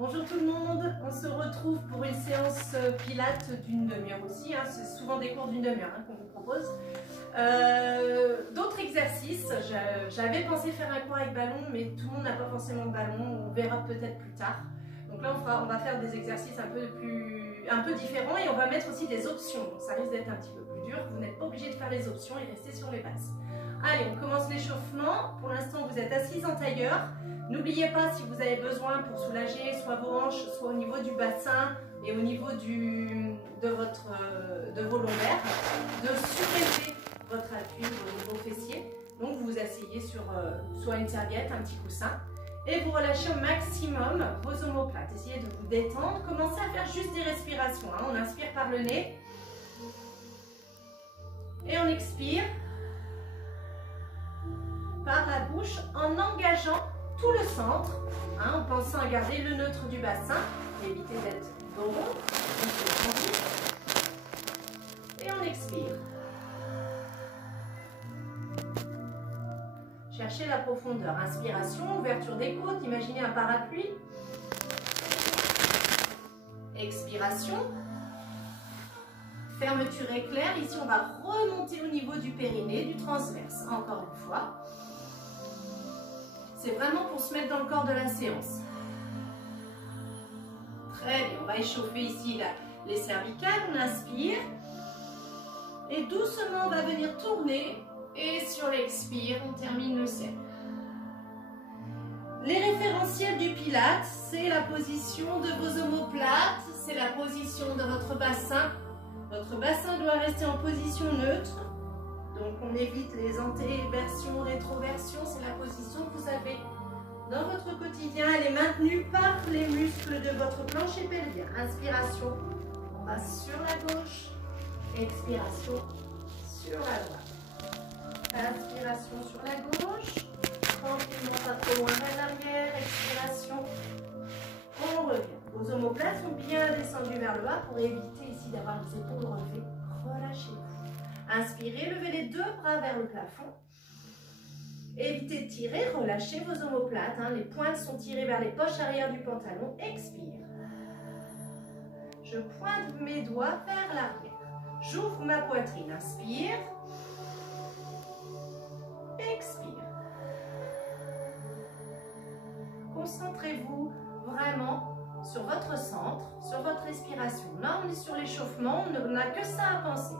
Bonjour tout le monde, on se retrouve pour une séance pilates d'une demi-heure aussi, hein. C'est souvent des cours d'une demi-heure qu'on vous propose. D'autres exercices, j'avais pensé faire un cours avec ballon, mais tout le monde n'a pas forcément de ballon, on verra peut-être plus tard. Donc là on va faire des exercices un peu différents et on va mettre aussi des options, donc ça risque d'être un petit peu plus dur, vous n'êtes pas obligé de faire les options et rester sur les bases. Allez, on commence l'échauffement, pour l'instant vous êtes assise en tailleur. N'oubliez pas, si vous avez besoin pour soulager soit vos hanches, soit au niveau du bassin et au niveau de vos lombaires, de surélever votre appui au niveau fessier. Donc vous vous asseyez sur soit une serviette, un petit coussin, et vous relâchez au maximum vos omoplates. Essayez de vous détendre, commencez à faire juste des respirations. Hein. On inspire par le nez et on expire par la bouche en engageant tout le centre, hein, en pensant à garder le neutre du bassin, éviter d'être dos rond, et on expire. Cherchez la profondeur. Inspiration, ouverture des côtes, imaginez un parapluie. Expiration. Fermeture éclair. Ici, on va remonter au niveau du périnée, du transverse. Encore une fois. C'est vraiment pour se mettre dans le corps de la séance. Très bien, on va échauffer ici les cervicales, on inspire. Et doucement, on va venir tourner. Et sur l'expire, on termine le cercle. Les référentiels du Pilates, c'est la position de vos omoplates, c'est la position de votre bassin. Votre bassin doit rester en position neutre. Donc on évite les antéversions, rétroversions, c'est la position que vous avez dans votre quotidien. Elle est maintenue par les muscles de votre plancher pelvien. Inspiration, on va sur la gauche. Expiration, sur la droite. Inspiration sur la gauche. Tranquillement, pas trop loin vers l'arrière. Expiration, on revient. Vos omoplates sont bien descendues vers le bas pour éviter ici d'avoir les épaules relevées. Relâchez-vous. Inspirez, levez les deux bras vers le plafond. Évitez de tirer, relâchez vos omoplates. Hein. Les pointes sont tirées vers les poches arrière du pantalon. Expire. Je pointe mes doigts vers l'arrière. J'ouvre ma poitrine. Inspire. Expire. Concentrez-vous vraiment sur votre centre, sur votre respiration. Là, on est sur l'échauffement, on n'a que ça à penser.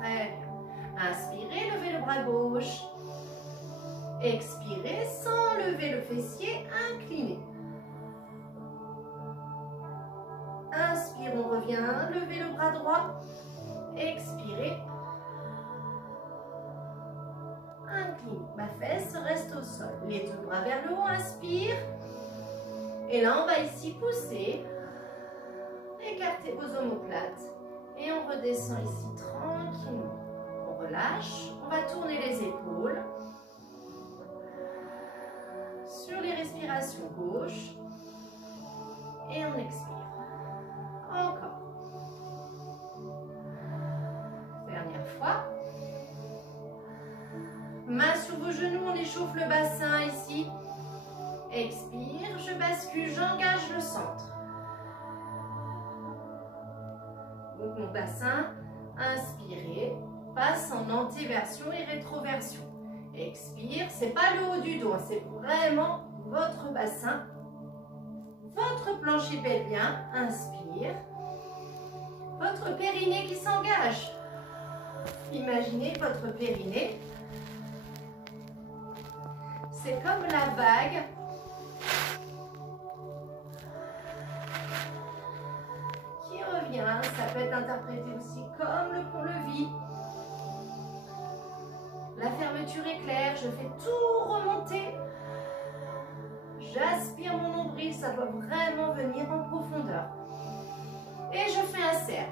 Très bien. Inspirez, levez le bras gauche. Expirez sans lever le fessier, inclinez. Inspire, on revient, levez le bras droit. Expirez. Inclinez. Ma fesse reste au sol. Les deux bras vers le haut, inspire. Et là, on va ici pousser. Écartez vos omoplates. Et on redescend ici tranquillement. On relâche. On va tourner les épaules. Sur les respirations gauche. Et on expire. Encore. Dernière fois. Main sur vos genoux, on échauffe le bassin ici. Expire, je bascule, j'engage le centre. Donc mon bassin, inspirez, passe en antéversion et rétroversion. Expire, c'est pas le haut du dos, c'est vraiment votre bassin. Votre plancher pelvien, inspire. Votre périnée qui s'engage. Imaginez votre périnée. C'est comme la vague qui revient. Ça peut être interprété aussi comme le pont-levis. La fermeture éclair, je fais tout remonter. J'aspire mon nombril, ça doit vraiment venir en profondeur. Et je fais un cercle.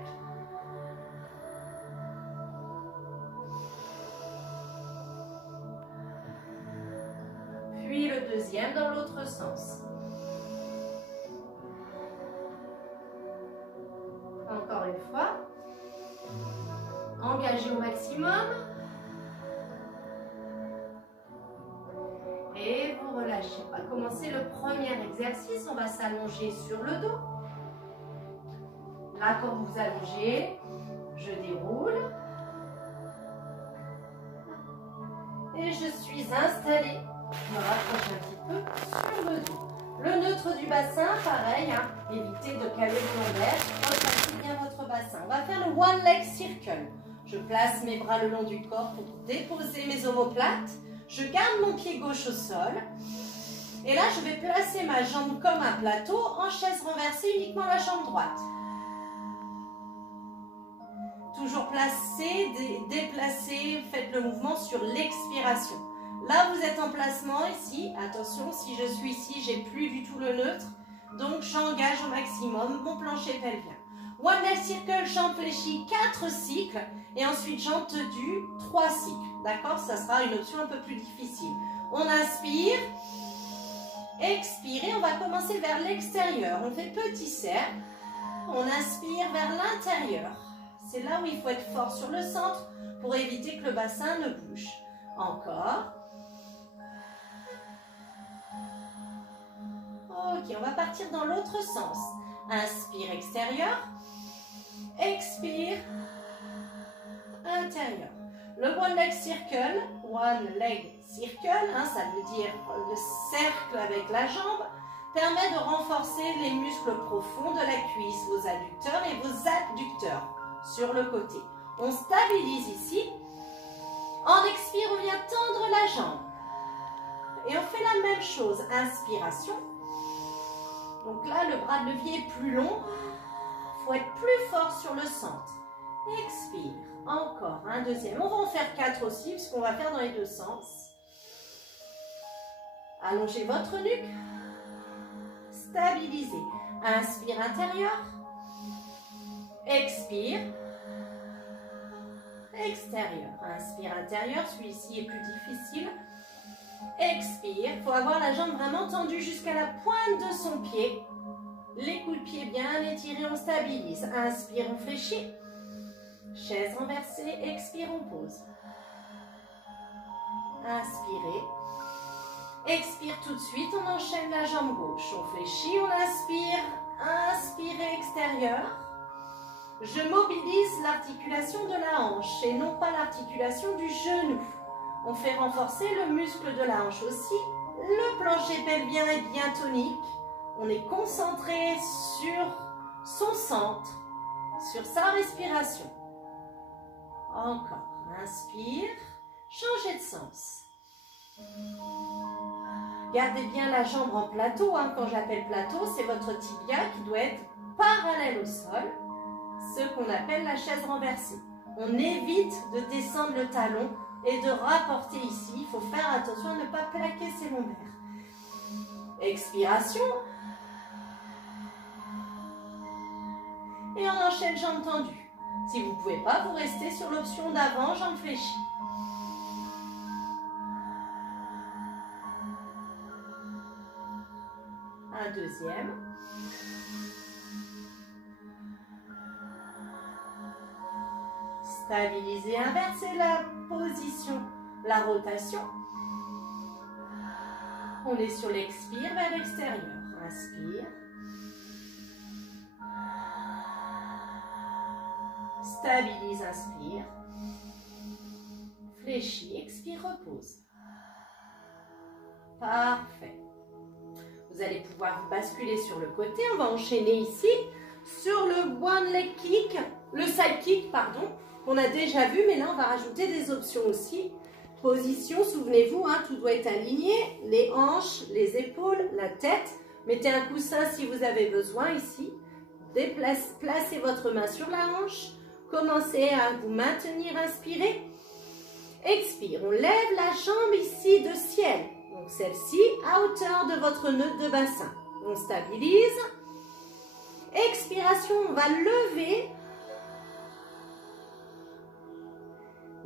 Puis le deuxième dans l'autre sens. Encore une fois. Engagez au maximum. relâcher. On va commencer le premier exercice. On va s'allonger sur le dos. Là, quand vous vous allongez, je déroule. Et je suis installée. Je me rapproche un petit peu sur le dos. Le neutre du bassin, pareil, hein, évitez de caler le lombaire. Replacez bien votre bassin. On va faire le one leg circle. Je place mes bras le long du corps pour déposer mes omoplates. Je garde mon pied gauche au sol. Et là, je vais placer ma jambe comme un plateau en chaise renversée, uniquement la jambe droite. Toujours placé, déplacé, faites le mouvement sur l'expiration. Là, vous êtes en placement ici. Attention, si je suis ici, j'ai plus du tout le neutre. Donc, j'engage au maximum mon plancher pelvien. One leg circle, jambe fléchie, 4 cycles. Et ensuite, jambe tendue, 3 cycles. D'accord? Ça sera une option un peu plus difficile. On inspire. Expire. Et on va commencer vers l'extérieur. On fait petit cercle. On inspire vers l'intérieur. C'est là où il faut être fort sur le centre pour éviter que le bassin ne bouge. Encore. Ok, on va partir dans l'autre sens. Inspire, extérieur. Expire, intérieur. Le one leg circle, hein, ça veut dire le cercle avec la jambe, permet de renforcer les muscles profonds de la cuisse, vos adducteurs et vos abducteurs sur le côté. On stabilise ici. En expire, on vient tendre la jambe. Et on fait la même chose. Inspiration. Donc là, le bras de levier est plus long. Il faut être plus fort sur le centre. Expire. Encore un deuxième. On va en faire 4 aussi, puisqu'on va faire dans les deux sens. Allongez votre nuque. Stabilisez. Inspire intérieur. Expire. Extérieur. Inspire intérieur. Celui-ci est plus difficile. Expire. Il faut avoir la jambe vraiment tendue jusqu'à la pointe de son pied. Les coups de pied bien étirés, on stabilise. Inspire, on fléchit. Chaise renversée. Expire, on pose. Inspirez. Expire tout de suite. On enchaîne la jambe gauche. On fléchit, on inspire. Inspirez, extérieur. Je mobilise l'articulation de la hanche et non pas l'articulation du genou. On fait renforcer le muscle de la hanche aussi. Le plancher pelvien est bien tonique. On est concentré sur son centre, sur sa respiration. Encore. Inspire. Changez de sens. Gardez bien la jambe en plateau. Hein. Quand j'appelle plateau, c'est votre tibia qui doit être parallèle au sol. Ce qu'on appelle la chaise renversée. On évite de descendre le talon et de rapporter ici. Il faut faire attention à ne pas plaquer ses lombaires. Expiration. Et on enchaîne jambes tendues. Si vous ne pouvez pas, vous restez sur l'option d'avant, jambes fléchies. Un deuxième. Stabilisez, inversez la position, la rotation. On est sur l'expire vers l'extérieur. Inspire. Stabilise, inspire. Fléchis, expire, repose. Parfait. Vous allez pouvoir vous basculer sur le côté. On va enchaîner ici sur le one leg kick, le side kick, pardon, qu'on a déjà vu, mais là on va rajouter des options aussi. Position, souvenez-vous, hein, tout doit être aligné, les hanches, les épaules, la tête. Mettez un coussin si vous avez besoin ici. Placez votre main sur la hanche. Commencez à vous maintenir, inspirez. Expire, on lève la jambe ici de ciel. Donc celle-ci à hauteur de votre nœud de bassin. On stabilise. Expiration, on va lever.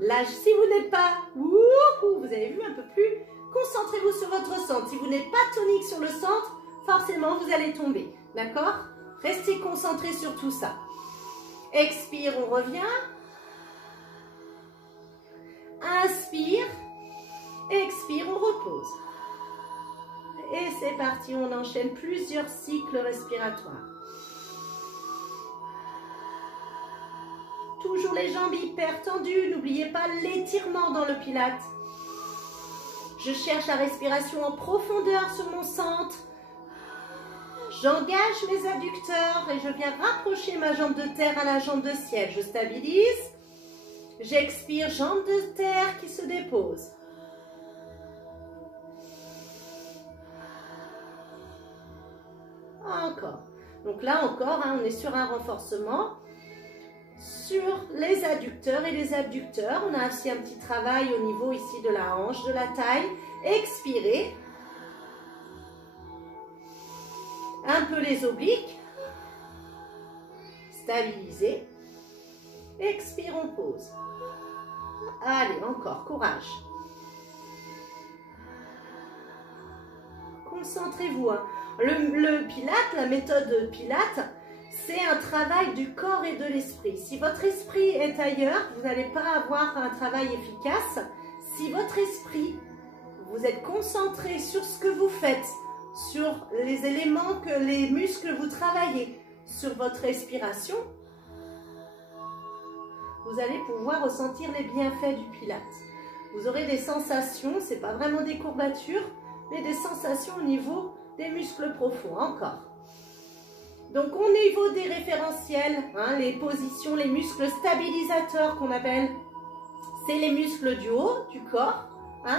Là, si vous n'êtes pas, vous avez vu un peu plus, concentrez-vous sur votre centre. Si vous n'êtes pas tonique sur le centre, forcément vous allez tomber. D'accord? Restez concentrés sur tout ça. Expire, on revient. Inspire. Expire, on repose. c'est parti, on enchaîne plusieurs cycles respiratoires. Toujours les jambes hyper tendues, n'oubliez pas l'étirement dans le pilate. Je cherche la respiration en profondeur sur mon centre. J'engage mes adducteurs et je viens rapprocher ma jambe de terre à la jambe de ciel. Je stabilise. J'expire, jambe de terre qui se dépose. Encore. Donc là encore, on est sur un renforcement sur les adducteurs et les abducteurs. On a aussi un petit travail au niveau ici de la hanche, de la taille. Expirez. Un peu les obliques. Stabilisez. Expire, on pose. Allez, encore, courage. Concentrez-vous. Le Pilate, la méthode Pilate, c'est un travail du corps et de l'esprit. Si votre esprit est ailleurs, vous n'allez pas avoir un travail efficace. Si votre esprit, vous êtes concentré sur ce que vous faites, sur les éléments que les muscles vous travaillez, sur votre respiration, vous allez pouvoir ressentir les bienfaits du Pilate. Vous aurez des sensations, ce n'est pas vraiment des courbatures, mais des sensations au niveau des muscles profonds. Encore. Donc au niveau des référentiels, les positions, les muscles stabilisateurs qu'on appelle, c'est les muscles du haut du corps,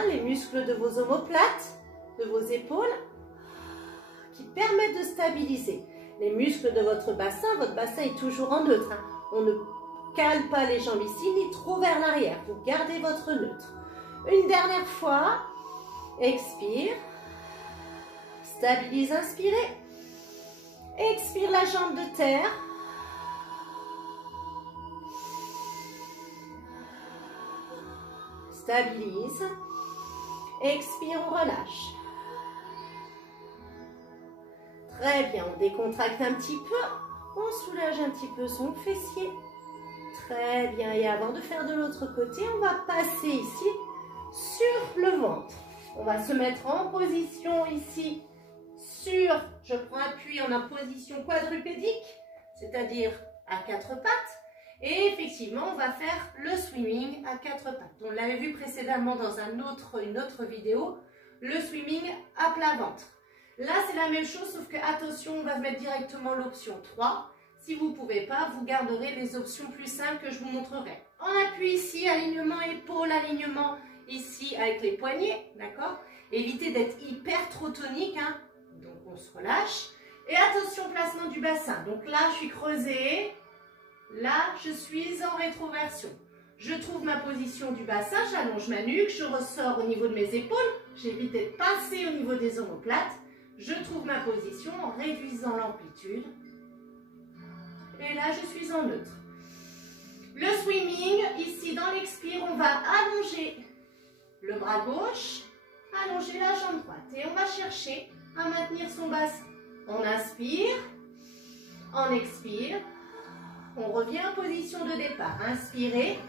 les muscles de vos omoplates, de vos épaules, qui permettent de stabiliser. Les muscles de votre bassin est toujours en neutre. On ne cale pas les jambes ici, ni trop vers l'arrière. Vous gardez votre neutre. Une dernière fois, expire, stabilise, inspirez. Expire la jambe de terre. Stabilise. Expire, on relâche. Très bien, on décontracte un petit peu. On soulage un petit peu son fessier. Très bien, et avant de faire de l'autre côté, on va passer ici sur le ventre. On va se mettre en position ici sur, je prends appui en position quadrupédique, c'est-à-dire à quatre pattes. Et effectivement, on va faire le swimming à quatre pattes. On l'avait vu précédemment dans une autre vidéo, le swimming à plat ventre. Là, c'est la même chose, sauf que, attention, on va mettre directement l'option 3. Si vous ne pouvez pas, vous garderez les options plus simples que je vous montrerai. On appuie ici, alignement épaule, alignement ici avec les poignets, d'accord? Évitez d'être hyper trop tonique, donc on se relâche. Et attention, placement du bassin. Donc là, je suis creusée. Là, je suis en rétroversion. Je trouve ma position du bassin, j'allonge ma nuque, je ressors au niveau de mes épaules. J'évite d'être passée au niveau des omoplates. Je trouve ma position en réduisant l'amplitude. Et là, je suis en neutre. Le swimming, ici dans l'expire, on va allonger le bras gauche, allonger la jambe droite. Et on va chercher à maintenir son bassin. On inspire, on expire, on revient en position de départ. Inspirez,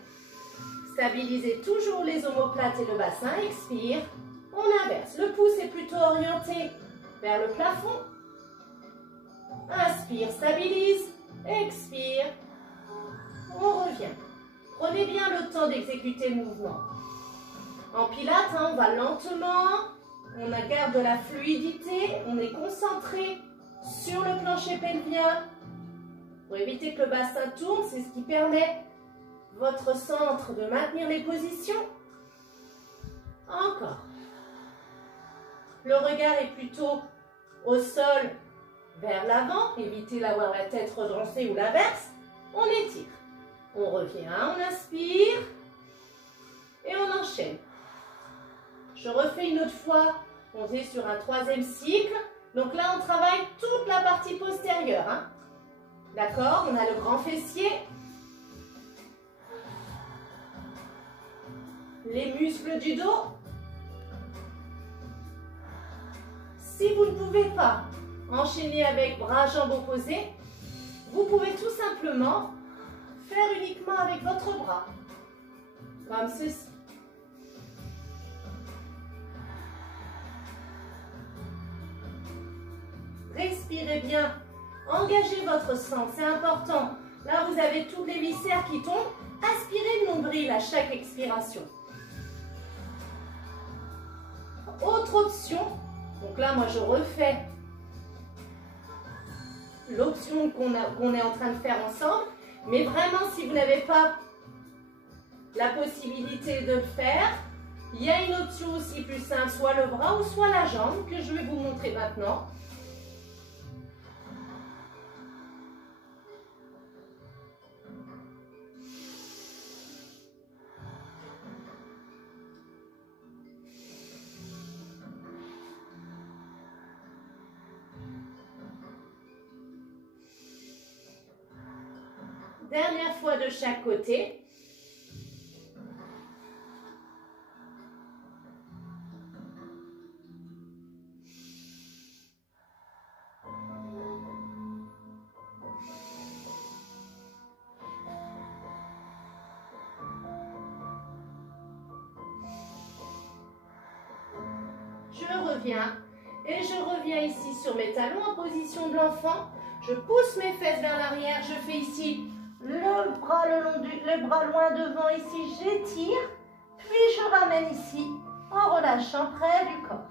stabilisez toujours les omoplates et le bassin. Expire, on inverse. Le pouce est plutôt orienté vers le plafond. Inspire, stabilise, expire, on revient. Prenez bien le temps d'exécuter le mouvement. En Pilates, on va lentement, on garde de la fluidité, on est concentré sur le plancher pelvien. Pour éviter que le bassin tourne, c'est ce qui permet votre centre de maintenir les positions. Encore. Le regard est plutôt au sol vers l'avant. Évitez d'avoir la tête redressée ou l'inverse. On étire. On revient, on inspire. Et on enchaîne. Je refais une autre fois. On est sur un troisième cycle. Donc là, on travaille toute la partie postérieure. D'accord? On a le grand fessier. Les muscles du dos. Si vous ne pouvez pas enchaîner avec bras, jambes opposés, vous pouvez tout simplement faire uniquement avec votre bras. Comme ceci. Respirez bien. Engagez votre sang, c'est important. Là, vous avez tous les viscères qui tombent. Aspirez le nombril à chaque expiration. Autre option. Donc là, moi, je refais l'option qu'on est en train de faire ensemble. Mais vraiment, si vous n'avez pas la possibilité de le faire, il y a une option aussi plus simple, soit le bras ou soit la jambe, que je vais vous montrer maintenant. Dernière fois de chaque côté. Je reviens et je reviens ici sur mes talons en position de l'enfant. Je pousse mes fesses vers l'arrière, je fais ici le bras loin devant, ici j'étire, puis je ramène ici en relâchant près du corps.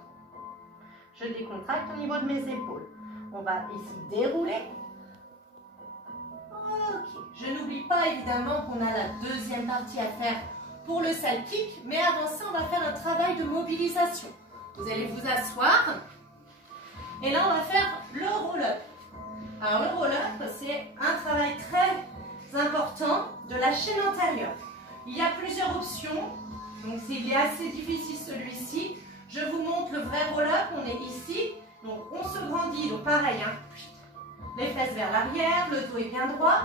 Je décontracte au niveau de mes épaules. On va ici dérouler. Ok, je n'oublie pas évidemment qu'on a la deuxième partie à faire pour le side kick, mais avant ça on va faire un travail de mobilisation. Vous allez vous asseoir et là on va faire le roll-up. Alors le roll-up, c'est un travail très important de la chaîne antérieure. Il y a plusieurs options, donc il est assez difficile celui-ci. Je vous montre le vrai roll-up, on est ici, donc on se grandit, donc pareil, hein. Les fesses vers l'arrière, le dos est bien droit,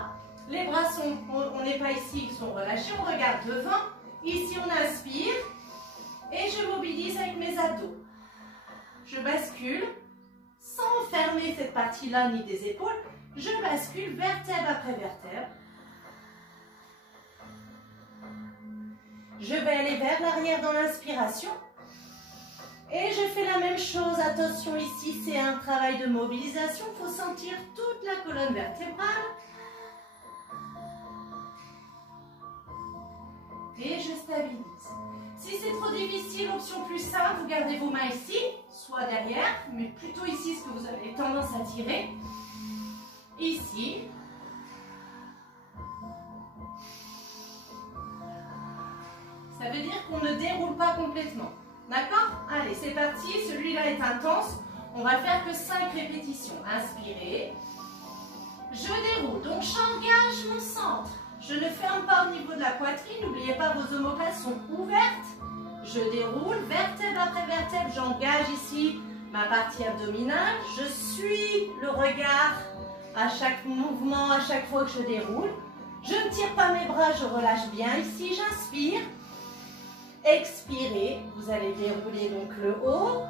les bras sont, on n'est pas ici, ils sont relâchés, on regarde devant, ici on inspire, et je mobilise avec mes abdos. Je bascule, sans fermer cette partie-là ni des épaules, je bascule vertèbre après vertèbre. Je vais aller vers l'arrière dans l'inspiration. Et je fais la même chose. Attention ici, c'est un travail de mobilisation. Il faut sentir toute la colonne vertébrale. Et je stabilise. Si c'est trop difficile, option plus simple, vous gardez vos mains ici, soit derrière, mais plutôt ici, ce que vous avez tendance à tirer. Ici. Ça veut dire qu'on ne déroule pas complètement. D'accord? Allez, c'est parti. Celui-là est intense. On va faire que 5 répétitions. Inspirez. Je déroule. Donc, j'engage mon centre. Je ne ferme pas au niveau de la poitrine. N'oubliez pas, vos omoplates sont ouvertes. Je déroule. Vertèbre après vertèbre. J'engage ici ma partie abdominale. Je suis le regard à chaque mouvement, à chaque fois que je déroule. Je ne tire pas mes bras. Je relâche bien ici. J'inspire. Expirez, vous allez dérouler donc le haut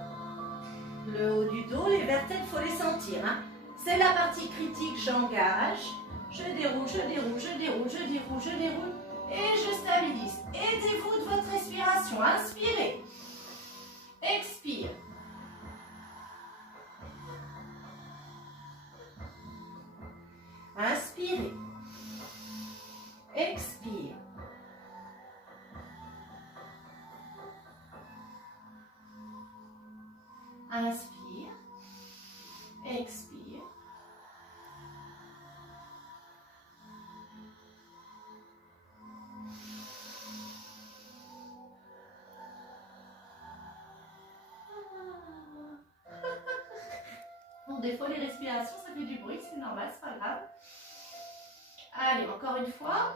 du dos, les vertèbres, il faut les sentir. Hein. C'est la partie critique, j'engage, je déroule, je déroule, je déroule, je déroule, je déroule et je stabilise. Aidez-vous de votre respiration, inspirez, expire. Inspirez, expire. Inspire, expire. Bon, des fois les respirations, ça fait du bruit, c'est normal, c'est pas grave. Allez, encore une fois.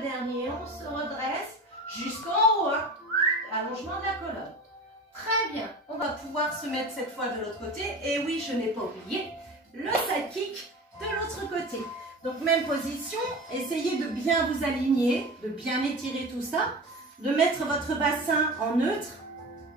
Dernier, on se redresse jusqu'en haut, hein. Allongement de la colonne. Très bien, on va pouvoir se mettre cette fois de l'autre côté. Et oui, je n'ai pas oublié le side kick de l'autre côté. Donc même position, essayez de bien vous aligner, de bien étirer tout ça, de mettre votre bassin en neutre,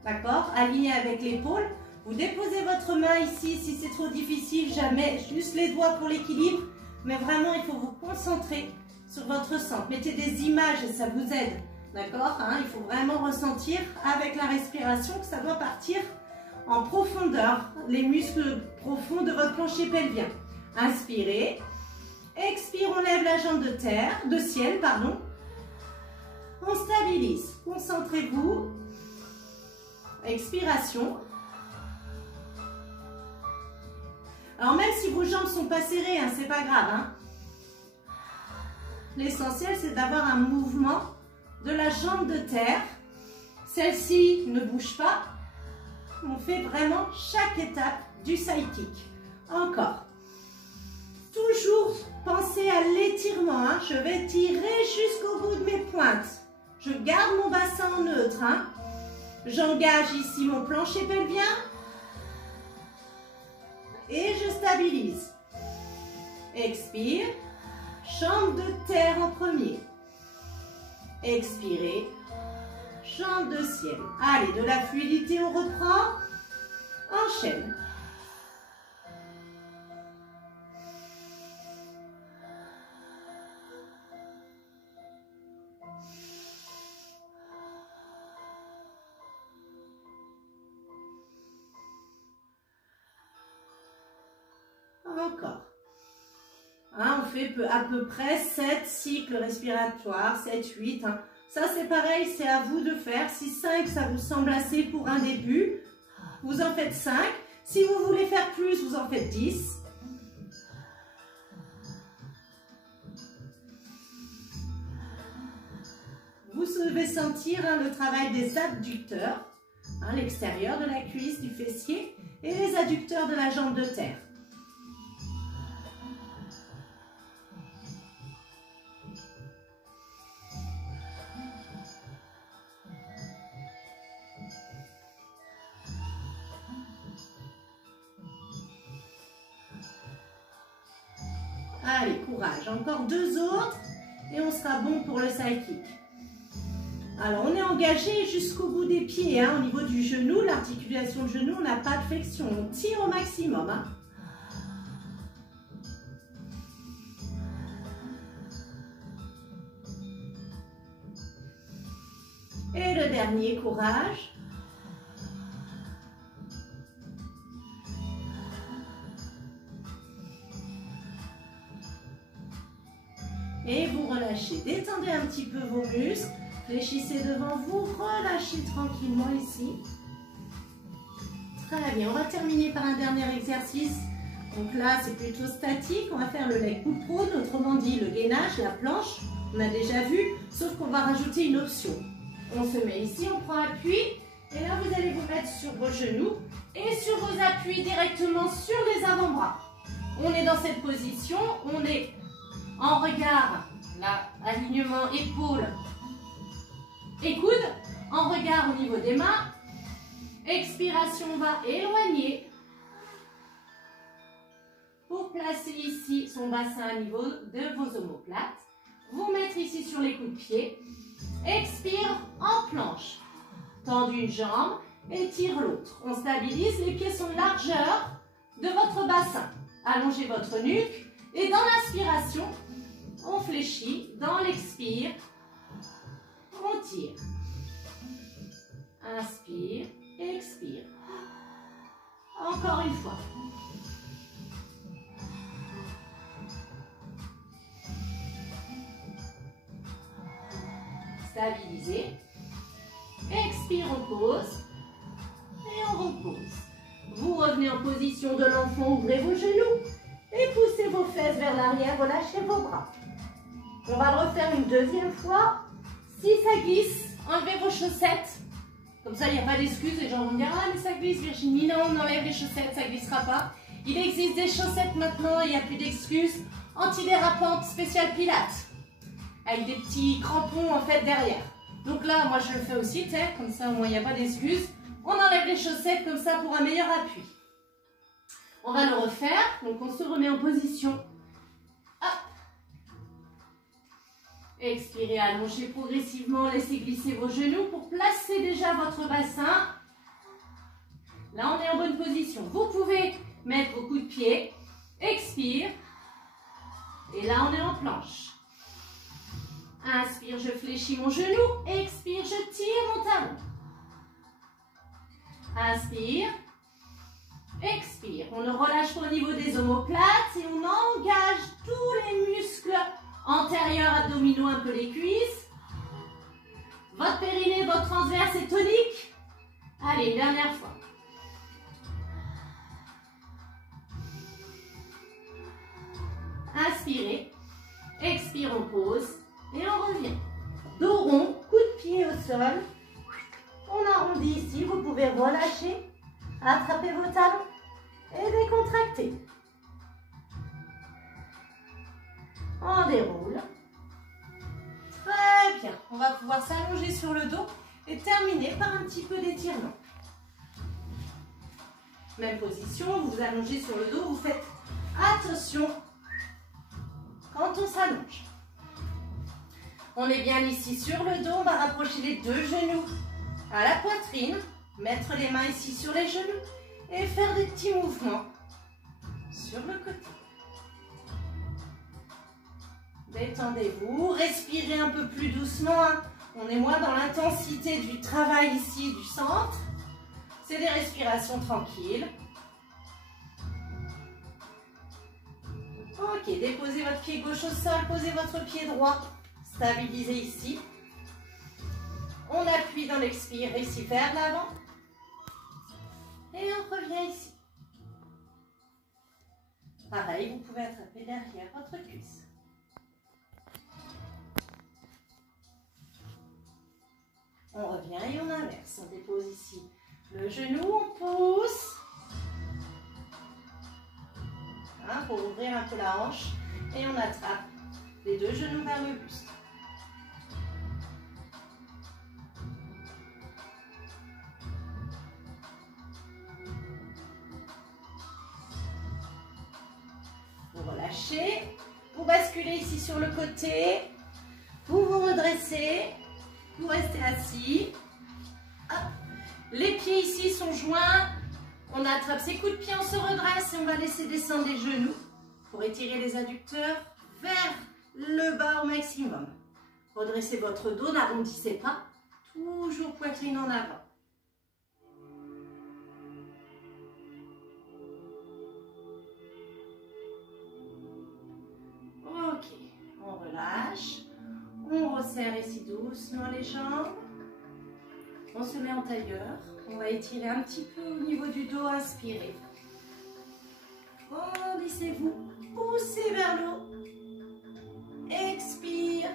d'accord, aligné avec l'épaule. Vous déposez votre main ici, si c'est trop difficile, jamais, juste les doigts pour l'équilibre. mais vraiment, il faut vous concentrer sur votre centre. Mettez des images et ça vous aide, d'accord, hein? Il faut vraiment ressentir avec la respiration que ça doit partir en profondeur, les muscles profonds de votre plancher pelvien. Inspirez. Expire, on lève la jambe de ciel, pardon. On stabilise. Concentrez-vous. Expiration. Alors même si vos jambes ne sont pas serrées, hein, c'est pas grave, hein. L'essentiel, c'est d'avoir un mouvement de la jambe de terre. Celle-ci ne bouge pas. On fait vraiment chaque étape du side kick. Encore. Toujours pensez à l'étirement, hein. Je vais tirer jusqu'au bout de mes pointes. Je garde mon bassin en neutre, hein. J'engage ici mon plancher pelvien. Et je stabilise. Expire. Jambe de terre en premier. Expirez. Jambe de ciel. Allez, de la fluidité, on reprend. Enchaîne. Encore. Hein, on fait à peu près 7 cycles respiratoires, 7, 8. Hein. Ça, c'est pareil, c'est à vous de faire. Si 5, ça vous semble assez pour un début, vous en faites 5. Si vous voulez faire plus, vous en faites 10. Vous devez sentir hein, le travail des adducteurs, hein, l'extérieur de la cuisse, du fessier, et les adducteurs de la jambe de terre. Allez, courage. Encore 2 autres et on sera bon pour le side kick. Alors, on est engagé jusqu'au bout des pieds. Hein, au niveau du genou, l'articulation de genou, on n'a pas de flexion. On tire au maximum. Hein. Et le dernier, courage. Et vous relâchez, détendez un petit peu vos muscles, fléchissez devant vous, relâchez tranquillement ici. Très bien, on va terminer par un dernier exercice. Donc là, c'est plutôt statique, on va faire le leg pull prone, autrement dit le gainage, la planche, on a déjà vu, sauf qu'on va rajouter une option. On se met ici, on prend appui, et là vous allez vous mettre sur vos genoux et sur vos appuis directement sur les avant-bras. On est dans cette position, on est en regard, là, alignement épaules et coudes, en regard au niveau des mains. Expiration, on va éloigner pour placer ici son bassin à niveau de vos omoplates. Vous mettre ici sur les coups de pied. Expire en planche. Tends une jambe, étire l'autre. On stabilise, les pieds sont largeur de votre bassin. Allongez votre nuque et dans l'inspiration, on fléchit. Dans l'expire, on tire. Inspire, expire. Encore une fois. Stabilisez. Expire, on pose. Et on repose. Vous revenez en position de l'enfant, ouvrez vos genoux. Et poussez vos fesses vers l'arrière, relâchez vos bras. On va le refaire une deuxième fois. Si ça glisse, enlevez vos chaussettes. Comme ça, il n'y a pas d'excuses. Les gens vont dire « Ah, mais ça glisse, Virginie. » Non, on enlève les chaussettes, ça ne glissera pas. Il existe des chaussettes maintenant, il n'y a plus d'excuses. Antidérapantes, spéciales pilates. Avec des petits crampons, en fait, derrière. Donc là, moi, je le fais aussi, comme ça, au moins, il n'y a pas d'excuses. On enlève les chaussettes, comme ça, pour un meilleur appui. On va le refaire. Donc, on se remet en position. Hop. Expirez, allongez progressivement, laissez glisser vos genoux pour placer déjà votre bassin. Là, on est en bonne position. Vous pouvez mettre vos coups de pied. Expire. fléchis mon genou. Expire, je tire mon talon. Inspire. Expire. On ne relâche pas au niveau des omoplates et on engage tous les muscles antérieurs, abdominaux, un peu les cuisses. Votre périnée, votre transverse est tonique. Allez, une dernière fois. Inspirez. Expire, on pose et on revient. Dos rond, coup de pied au sol. On arrondit ici, vous pouvez relâcher, attraper vos talons et décontracter. On déroule. Très bien. On va pouvoir s'allonger sur le dos et terminer par un petit peu d'étirement. Même position, vous vous allongez sur le dos, vous faites attention quand on s'allonge. On est bien ici sur le dos, on va rapprocher les deux genoux à la poitrine, mettre les mains ici sur les genoux et faire des petits mouvements sur le côté. Détendez-vous, respirez un peu plus doucement, hein. On est moins dans l'intensité du travail ici du centre. C'est des respirations tranquilles. Ok, déposez votre pied gauche au sol, posez votre pied droit, stabilisez ici. On appuie dans l'expire ici vers l'avant. Et on revient ici. Pareil, vous pouvez attraper derrière votre cuisse. On revient et on inverse. On dépose ici le genou, on pousse. Hein, pour ouvrir un peu la hanche. Et on attrape les deux genoux vers le buste. Vous relâchez. Vous basculez ici sur le côté. Vous vous redressez. Vous restez assis. Hop. Les pieds ici sont joints. On attrape ses coups de pied, on se redresse et on va laisser descendre les genoux pour étirer les adducteurs vers le bas au maximum. Redressez votre dos, n'arrondissez pas. Toujours poitrine en avant. Ok, on relâche. On resserre ici doucement les jambes. On se met en tailleur. On va étirer un petit peu au niveau du dos. Inspirez. Grandissez-vous. Poussez vers le haut. Expire.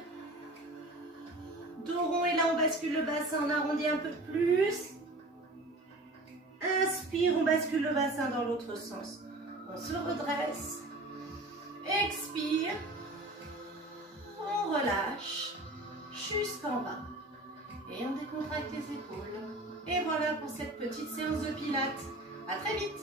Dos rond et là on bascule le bassin. On arrondit un peu plus. Inspire. On bascule le bassin dans l'autre sens. On se redresse. Expire. On relâche jusqu'en bas. Et on décontracte les épaules. Et voilà pour cette petite séance de pilates. À très vite!